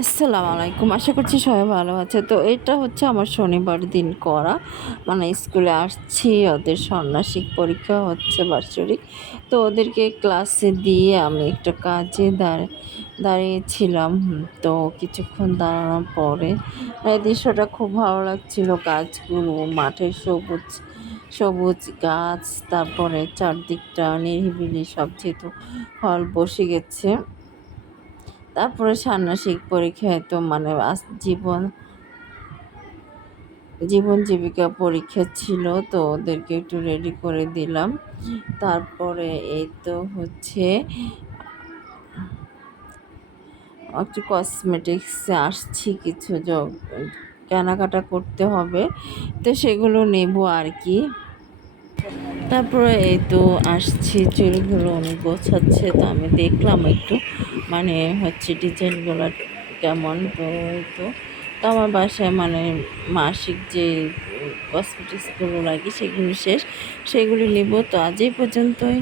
আসসালামু আলাইকুম। আশা করছি সবাই ভালো আছে। তো এটা হচ্ছে আমার শনিবার দিন করা। মানে স্কুলে আসছি, ওদের সন্ন্যাসিক পরীক্ষা হচ্ছে বাৎসরিক। তো ওদেরকে ক্লাসে দিয়ে আমি একটা কাজে দাঁড়, দাঁড়িয়েছিলাম। তো কিছুক্ষণ দাঁড়ানোর পরে এই দৃশ্যটা খুব ভালো লাগছিল। গাছগুলো, মাঠের সবুজ সবুজ গাছ, তারপরে চারদিকটা নিরিবিলি সব যেহেতু ফল বসে গেছে। তারপরে ষান্মাসিক পরীক্ষায় তো মানে জীবন জীবন জীবিকা পরীক্ষা ছিল, তো ওদেরকে একটু রেডি করে দিলাম। তারপরে এই তো হচ্ছে, একটু কসমেটিক্সে আসছি, কিছু কেনাকাটা করতে হবে, তো সেগুলো নেব আর কি। তারপরে এই তো আসছি, চুলগুলো উনি গোছাচ্ছে, তো আমি দেখলাম একটু। মানে হচ্ছে ডিজাইনগুলো কেমন তো তো। আমার বাসায় মানে মাসিক যে কসমেটিক্সগুলো লাগে সেগুলি শেষ, সেগুলি নিব। তো আজই পর্যন্তই।